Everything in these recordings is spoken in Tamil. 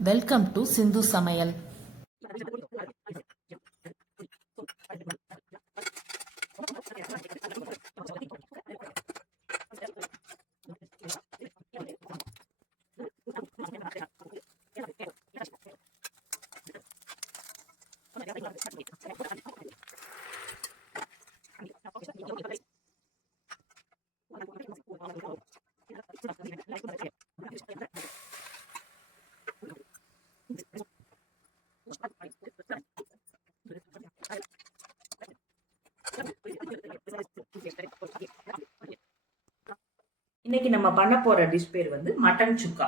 வெல்கம் டு சிந்து சமையல் இன்னைக்கு நம்ம பண்ண போற டிஷ் பேர் வந்து மட்டன் சுக்கா.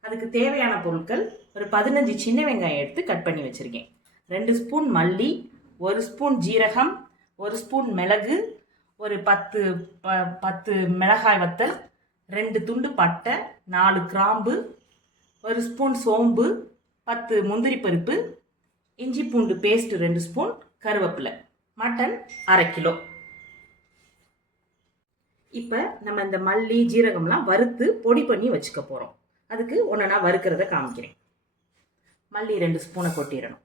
அதுக்கு தேவையான பொருட்கள் ஒரு பதினஞ்சு சின்ன வெங்காயம் எடுத்து கட் பண்ணி வச்சிருக்கேன். ரெண்டு ஸ்பூன் மல்லி ஒரு ஸ்பூன் ஜீரகம் ஒரு ஸ்பூன் மிளகு ஒரு பத்து ப- பத்து மிளகாய் வத்தல் ரெண்டு துண்டு பட்டை நாலு கிராம்பு ஒரு ஸ்பூன் சோம்பு பத்து முந்திரி பருப்பு இஞ்சி பூண்டு பேஸ்ட் ரெண்டு ஸ்பூன் கருவேப்பிலை. மட்டன் அரை கிலோ. இப்போ நம்ம இந்த மல்லி ஜீரகம்லாம் வறுத்து பொடி பண்ணி வச்சுக்க போகிறோம் அதுக்கு ஒன்று நான் வறுக்கிறத காமிக்கிறேன். மல்லி ரெண்டு ஸ்பூனை கொட்டிடணும்.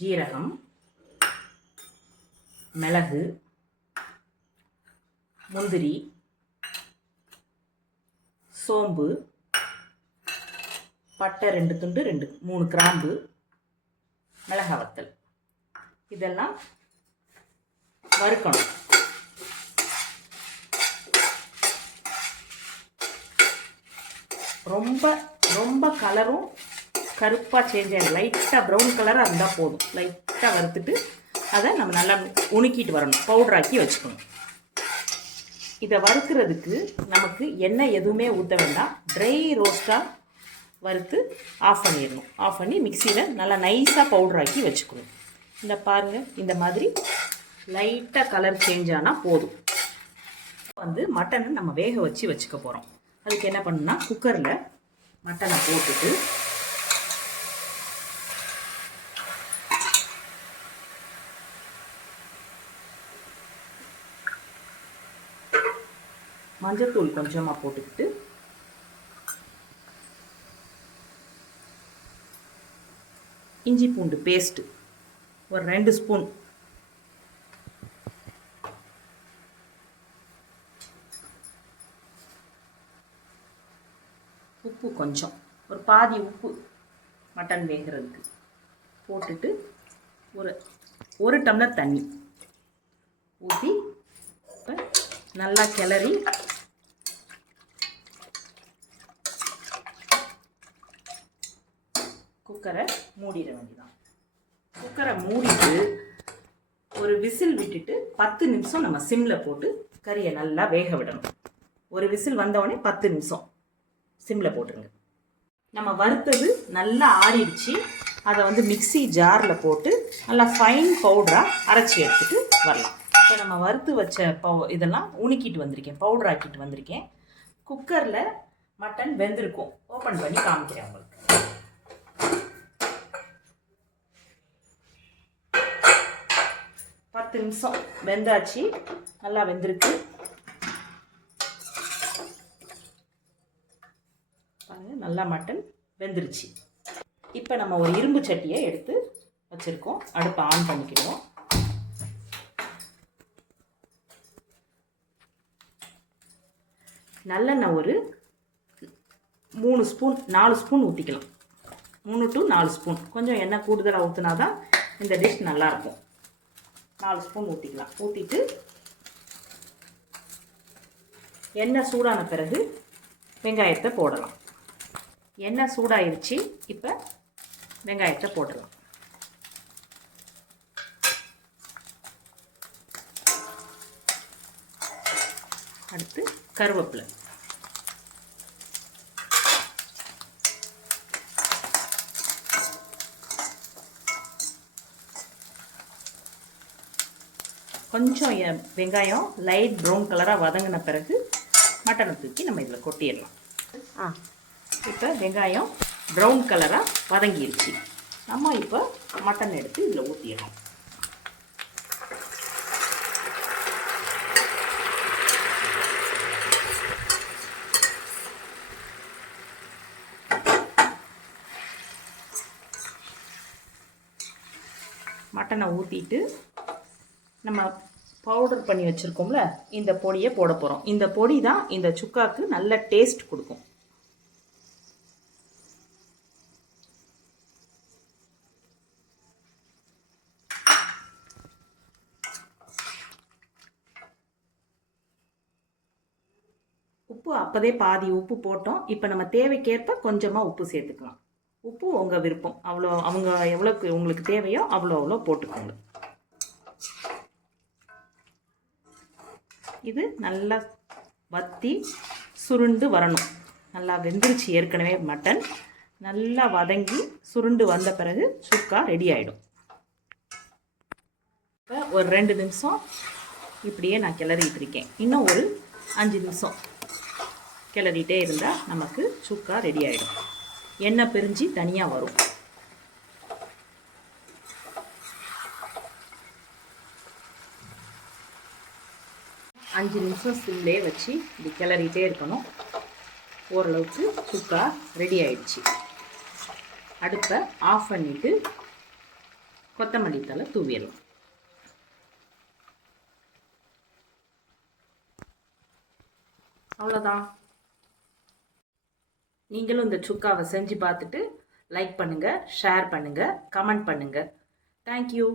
ஜீரகம் மிளகு முந்திரி சோம்பு பட்டை ரெண்டு துண்டு ரெண்டு மூணு கிராம்பு மிளகாய் வத்தல். இதெல்லாம் வறுக்கணும். ரொம்ப ரொம்ப கலரும் கருப்பாக சேஞ்ச் ஆகிடும் லைட்டாக ப்ரௌன் கலராக இருந்தால் போதும். லைட்டாக வறுத்துட்டு அதை நம்ம நல்லா உணுக்கிட்டு வரணும். பவுடராக்கி வச்சுக்கணும். இதை வறுக்கிறதுக்கு நமக்கு எண்ணெய் எதுவுமே ஊற்ற வேண்டாம். ட்ரை ரோஸ்ட்டாக வறுத்து ஆஃப் பண்ணிடணும். ஆஃப் பண்ணி மிக்சியில் நல்லா நைஸாக பவுடராக்கி வச்சுக்கணும். இந்த பாருங்கள் இந்த மாதிரி லைட்டாக கலர் சேஞ்ச் ஆனால் போதும். வந்து மட்டனை நம்ம வேக வச்சு வச்சுக்க போகிறோம் அதுக்கு என்ன பண்ணணும்னா குக்கரில் மட்டனை போட்டுட்டு மஞ்சத்தூள் கொஞ்சமாக போட்டுக்கிட்டு இஞ்சி பூண்டு பேஸ்ட்டு ஒரு ரெண்டு ஸ்பூன் உப்பு கொஞ்சம். ஒரு பாதி உப்பு மட்டன் வேகிறதுக்கு. போட்டுட்டு ஒரு ஒரு டம்ளர் தண்ணி ஊற்றி நல்லா கிளறி குக்கரை மூடிட வேண்டியதான் குக்கரை மூடிட்டு ஒரு விசில் விட்டுட்டு பத்து நிமிஷம் நம்ம சிம்மில் போட்டு கறியை நல்லா வேக விடணும். ஒரு விசில் வந்தவுடனே பத்து நிமிஷம். சிம்மில் போட்டுருங்க. நம்ம வறுத்தது நல்லா ஆறிடுச்சு. அதை வந்து மிக்ஸி ஜாரில் போட்டு நல்லா ஃபைன் பவுடராக அரைச்சி எடுத்துட்டு வரலாம். இப்போ நம்ம வறுத்து வச்ச பவு இதெல்லாம் உணுக்கிட்டு வந்திருக்கேன். பவுடர் ஆக்கிட்டு வந்திருக்கேன். குக்கரில் மட்டன் வெந்திருக்கும். ஓப்பன் பண்ணி காமிக்கிறேன் உங்களுக்கு. பத்து நிமிஷம். வெந்தாச்சு. நல்லா வெந்திருக்கு. பாருங்கள் நல்லா மட்டன் வெந்துருச்சு. இப்போ நம்ம ஒரு இரும்பு சட்டியை எடுத்து வச்சுருக்கோம். அடுப்பை ஆன் பண்ணிக்கிடுவோம் நல்லெண்ணெய் ஒரு மூணு ஸ்பூன் நாலு ஸ்பூன் ஊற்றிக்கலாம் மூணு டு நாலு ஸ்பூன். கொஞ்சம் எண்ணெய் கூடுதலாக ஊற்றினா தான் இந்த டிஷ் நல்லாயிருக்கும். நாலு ஸ்பூன் ஊற்றிக்கலாம் ஊற்றிட்டு எண்ணெய் சூடான பிறகு வெங்காயத்தை போடலாம். எண்ணெய் சூடாயிருச்சு. இப்போ வெங்காயத்தை போடலாம் அடுத்து கருவேப்பிலை. கொஞ்சம் வெங்காயம் லைட் ப்ரௌன் கலராக வதங்கின பிறகு மட்டனை தூக்கி நம்ம இதில் கொட்டிடலாம். ஆ. இப்போ வெங்காயம் ப்ரௌன் கலராக வதங்கிருச்சு. நம்ம இப்போ மட்டன் எடுத்து இதில் ஊற்றிடணும் மட்டனை ஊற்றிட்டு நம்ம பவுடர் பண்ணி வச்சுருக்கோம்ல இந்த பொடியை போட போகிறோம் இந்த பொடி தான் இந்த சுக்காவுக்கு நல்ல டேஸ்ட் கொடுக்கும். உப்பு அப்போதே பாதி உப்பு போட்டோம். இப்போ நம்ம தேவைக்கேற்ப கொஞ்சமாக உப்பு சேர்த்துக்கலாம். உப்பு உங்கள் விருப்பம். அவ்வளோ அவங்க எவ்வளோக்கு உங்களுக்கு தேவையோ அவ்வளோ அவ்வளோ போட்டுக்கோங்க. இது நல்லா வத்தி சுருண்டு வரணும். நல்லா வெந்துருச்சு ஏற்கனவே மட்டன். நல்லா வதங்கி சுருண்டு வந்த பிறகு சுக்கா ரெடி ஆகிடும் இப்போ ஒரு ரெண்டு நிமிஷம் இப்படியே நான் கிளறிட்டு இருக்கேன். இன்னும் ஒரு அஞ்சு நிமிஷம். கிளறிட்டே இருந்தால் நமக்கு சுக்கா ரெடி ஆகிடும் எண்ணெய் பிரிஞ்சு தனியாக வரும். அஞ்சு நிமிஷம் சிம்லேயே வச்சு இப்படி கிளறிட்டே இருக்கணும். ஓரளவுக்கு சுக்கா ரெடி ஆயிடுச்சு. அடுப்பை ஆஃப் பண்ணிவிட்டு கொத்தமல்லி தலை தூவிடலாம் அவ்வளோதான் நீங்களும் இந்த சுக்காவை செஞ்சு பார்த்துட்டு லைக் பண்ணுங்கள் ஷேர் பண்ணுங்கள் கமெண்ட் பண்ணுங்கள் தேங்க்யூ